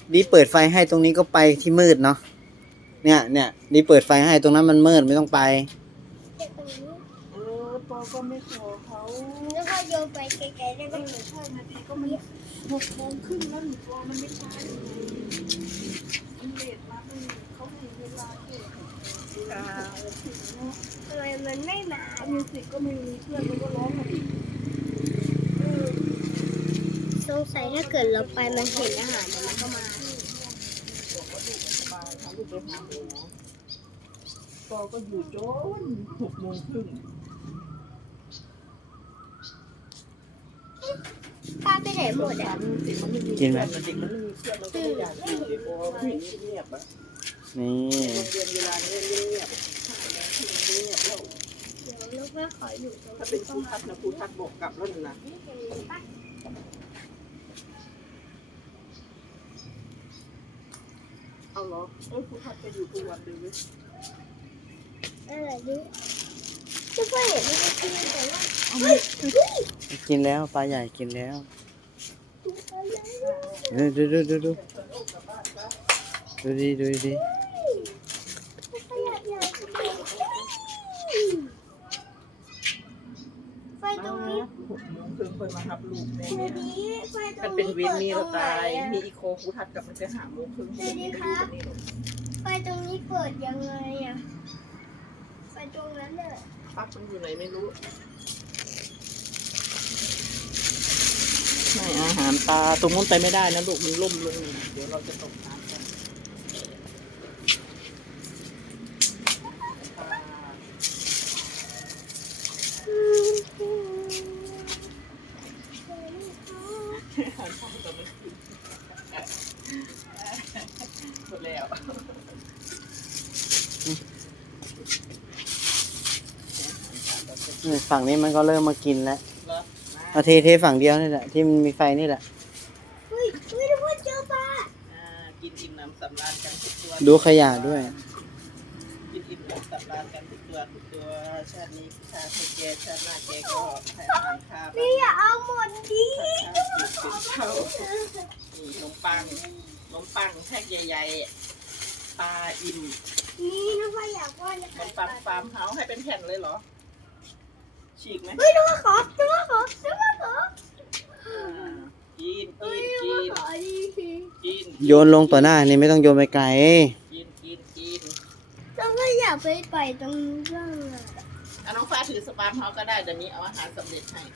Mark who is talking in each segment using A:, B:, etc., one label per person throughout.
A: ดีเปิดไฟให้ตรงนี้ก็ไปที่มืดเนาะเนี่ยดีเปิดไฟให้ตรงนั้นมันมืดไม่ต้องไป
B: เก็บตรงนี้
C: ปอก็ไม่ขอเขา
B: แล้วก็โยนไปไกลๆได้ไหม
C: ใช่นาทีก็มัน6 โมงครึ่งแล้วหนูปอมันไม่ใช่มันเลทมาเขาให้เวลาแค่ถึงเนาะ
B: ทำไมมันไม่มา
C: มิวสิกก็ไม่มีเพื่อนมันก็ร้องมาอีก
B: สงสัยถ้าเกิดเราไปมันเห็นอาหารมันก็มา
C: บอกว่าลูกไม่สบายพาลูกไปหาหมอปอก็อยู่จน6 โมงครึ่ง
B: ป้าไปไหนหมดอ่ะ
A: กินไหม
C: เด็กมันไม่มีเพื่อนมันก็ไม่อยากอยู่เด็กปอผู้หญิงเงียบอ่ะ
A: นี่
C: โรงเรียนเวลาเรียนเงียบเงียบแล้ว
B: เดี๋ยวลูกแม่ขออยู่ตรง
C: ถ้าเป็นครูทักนะครูทักบอกกลับแล้วนะ เอาเหรอครูทักจะอยู่ทุกวันเลยเว้ย
B: อะไรดิลูกแม่เห็นไม่ได้กินแต่ว่า
A: กินแล้วปลาใหญ่กินแล้ว
B: อะไร
A: ดูดูดีดูดี
B: ไฟตรงนี้
C: 6 โมงครึ่งค่อยมารับลูกแม่
B: เดี๋ยวนี้ไฟตร
C: มัน
B: ง
C: เป็น
B: นี้
C: เวร
B: เปิด
C: มี
B: ตร
C: เรา
B: งไหน
C: ตาย
B: อะ
C: มีอีโคครูทักกลับมันจะ5 โมงครึ่ง
B: ไฟตรงนี้เปิดยังไงอ่ะไฟตรงนั้นน่ะ
C: ปักมันอยู่ไหนไม่รู้ไม่อาหารปลาตรงนู้นไปไม่ได้นะลูกมันล่มลงเดี๋ยวเราจะตกน้ำกันหมดแล้ว
A: ฝั่งนี้มันก็เริ่มมากินแล้ว
C: เหรอ
A: เอาเทฝั่งเดียวนี่แหละที่มันมีไฟนี่แหละ
B: เฮ้ยทุกคนเจอปลา
C: กินอิ่มน้ำสำราญกันทุกตัว
A: ดูขยะด้วย
C: กินอิ่มน้ำสำราญกันทุกตัวชาตินี้ชาติแกชาติหน้าแกก็ให้อาหารข้าว
B: นี่อย่าเอาหมดดิ
C: เป็นข้าวนี่ขนมปังแท่งใหญ่ๆปลาอิ่ม
B: นี่ทุกคนอยากว่าจะ
C: ขนมปังฟาร์มเฮาส์ให้เป็นแผ่นเลยเหรอฉีกไหม
B: เฮ้ยทุกคนขอทุกคนขอทุกคนขอ
C: กิน
B: เฮ้ย
C: กิน
B: ทุก
C: กิ
B: คน
C: น
B: ขอดิ
C: กิน
A: โยนลงต่อหน้านี่ไม่ต้องโยนไปไกล
C: กิน
B: ทุกคนอยากไปปล่อยตรงนี้บ้างอ่ะ
C: เอาน้องฟ้าถือสปาร์มเฮาส์ก็ได้เดี๋ยวนี้เอาอาหารสำเร็จให้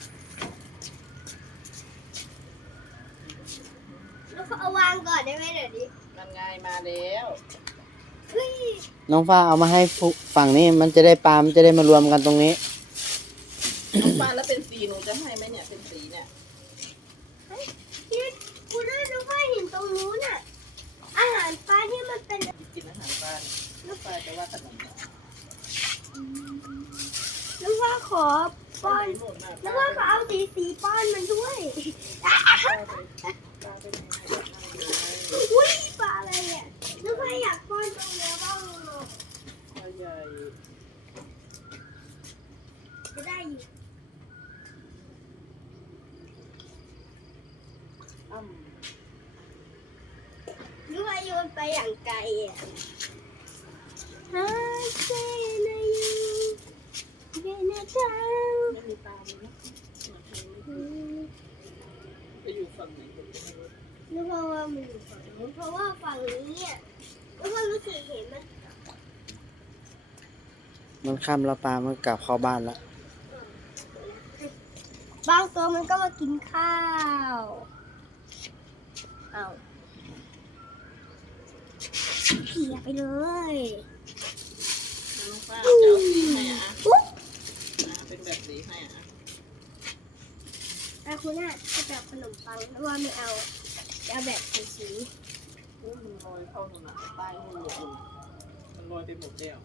B: แล้วก็เอาวางก่อนได้ไหมเดี๋ยวนี้
C: นั่นไงมาแล้ว
B: เฮ้ย
A: น้องฟ้าเอามาให้ฝั่งนี้มันจะได้ปลามันจะได้มารวมกันตรงนี้
C: น้องฟ้าแล้วเป็นสีหนูจะให้ไหมเนี่ยเป็นสีเนี่ย
B: พี่คุณได้ทุกคนเห็นตรงนู้นอ่ะอาหารปลาที่มันเป็น
C: กินอาหารปลาลูกปลาจะว่าขนมเนี่ย
B: แล้วว่าขอป้อน
C: หมดนะ
B: แล้วว่าขอเอาสีป้อนมันด้วย
C: ปลาเป็นยังไง
B: อุ้ยปลาอะไรอ่ะแล้วว่าอยากป้อนตรงนี้บ้างเนอะ
C: ปลาใหญ่
B: จะได้อยู่
C: อ้ำ
B: หรือว่าโยนไปอย่างไกลอ่ะฮาเซนายูเดนาจัง
C: ไม่มีตาเลยนะจะอยู่ฝั่งไหนกัน
B: นึกว่ามันอยู่ฝั่งนู้นเพราะว่าฝั่งนี้อ่ะแล้วก็รู้สึกเห็นมัน
A: มันค่ำแล้วปลามันกลับเข้าบ้านแล้ว
B: บางตัวมันก็มากินข้าวเอาเขี่ยไปเลย
C: น้องฟ้าจะเอาสีให้อ่ะเป็นแบบสีให้อ่ะ
B: แต่คุณน่ะจะแบบขนมปังแล้วว่าไม่เอาจะเอาแบบสี
C: มันลอยเข้าหนูนะใต้หัวหนูมันลอยไปหมดแล้ว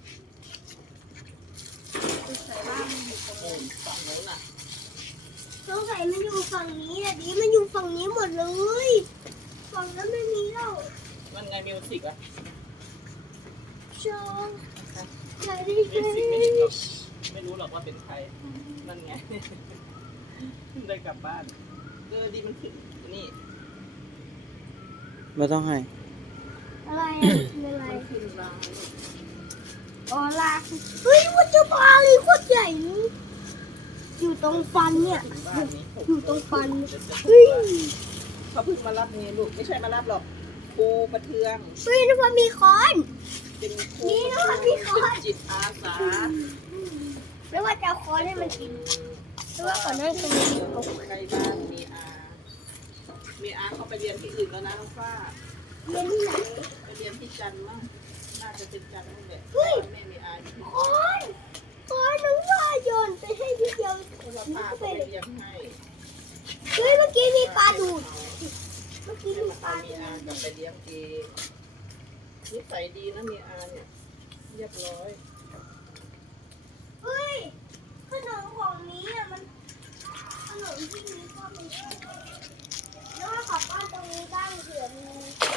B: ใส่บ้างมันอยู่ตรง
C: โอ้ยฝั่งโน้นน่ะ
B: สงสัยมันอยู่ฝั่งนี้แหละดิมันอยู่ฝั่งนี้หมดเลยฝั่งนั้นไม่มีแล้ว
C: มันไงมิวสิกอ่ะ
B: โชว์ใส่ได้
C: มิว
B: ไห
C: สิกไม่เห็นหร
B: ม
C: อกไม่รู้หรอกว่าเป็นใครนั่นไง ได้กลับบ้านดีมันขึ้นนี่
A: ไม่ต้องให้
B: อะไรอ่ะเป็นอะไร
C: มันขึ้นรา
B: อ๋อลากเฮ้ยมันจะปลาเลยโคตรใหญ่นี่อยู่ตรงฟันเนี่ย
C: ถึงบ้านนี้
B: อยู่ตรงฟัน
C: จะ
B: เฮ้ย
C: เขาเพิ่งมารับนี่ลูกไม่ใช่มารับหรอกครูประเทือง
B: เฮ้ยนึกว่ามีค้อน
C: เป็นครู
B: นี่นะคะพี่เขา
C: เป็นจิตอาสา
B: ไม่ว่าจะเอาค้อนให้มันกินไม่ว่าก่อนหน้าตรงนี้เขา
C: ใกล้บ้านมีอาเขาไปเรียนที่อื่นแล้วนะน้องฟ้า
B: เรียนที่ไหน
C: ไปเรียนที่จันทร์มั้งน่าจะเป็นจันทร์นั่นแหละ
B: เฮ้ย
C: แม่มีอาอยู่ที่
B: ค้อนค้อนน้องว่าโยนไปให้พี่เดียว
C: โทร
B: นี่
C: พา
B: ก็
C: เขา
B: ไป
C: ไป
B: เลย
C: เรียนให้
B: เฮ้ยเมื่อกี้มีปลาดูดเมื่อกี้มีปลา
C: มี
B: ดู
C: อา
B: ด
C: กลับไปเลี้ยงเองนิสัยดีนะมีอาเนี่ยเรียบร้อย
B: เฮ้ยขนมของนี้อ่ะมันขนมที่นี้ก็มีแล้วว่าขับบ้านตรงนี้บ้างเผื่อมี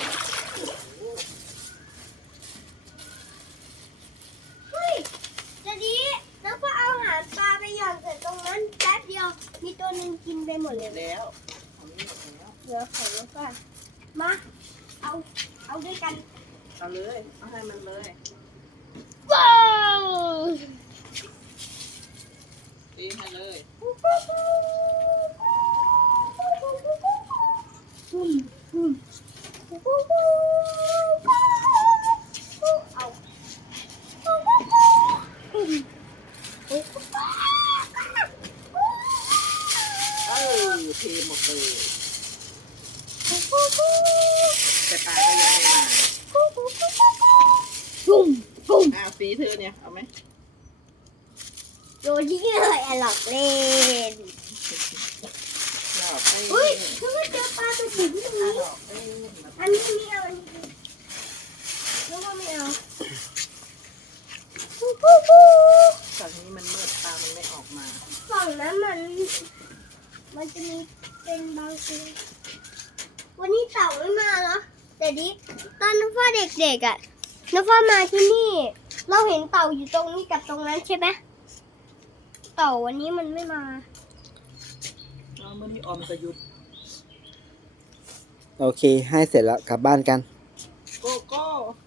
B: เฮ้ยจะดีแล้วก็เอาอาหารปลาไปหย่อนใส่ตรงนั้นแป๊บเดียวมีตัวหนึ่งกินไปหมด
C: หม
B: เลย
C: ดแล้วของนี้หมดแล้ว
B: เหลือของแล้วก็มาเอาด้วยกัน
C: เอาเลยเอาให้มันเลย
B: ว้าว
C: ตีให้เลย
B: เอา
C: เออเทหมดเลยแต่ปลาก็ยังไม่มา
B: ปุ้มปุ้ม
C: อ้าวสีเธอเนี่ยเอาไหม
B: โยนที่เลยอะหลอกเล่น
C: หลอกไป
B: เฮ้ยฉันก็เจอปลาตัวผู้ตรงนี้
C: หลอกไป
B: อันนี้ไม่เอาอันนี้นึกว่าไม่เอา
C: ฝั่งนี้มันมืดปลามันไม่ออกมา
B: ฝั่งนั้นมันจะมีเป็นบางตัววันนี้เต่าไม่มาเนาะแต่ดิตอนน้ำฟ้าเด็กๆอ่ะน้ำฟ้ามาที่นี่ เราเห็นเต่าอยู่ตรงนี้กับตรงนั้นใช่ไหมเต่าวันนี้มันไม่มา
C: เราเมื่อนี้ออมจะหยุด
A: โอเค ให้เสร็จแล้วกลับบ้านกัน
C: โกโก้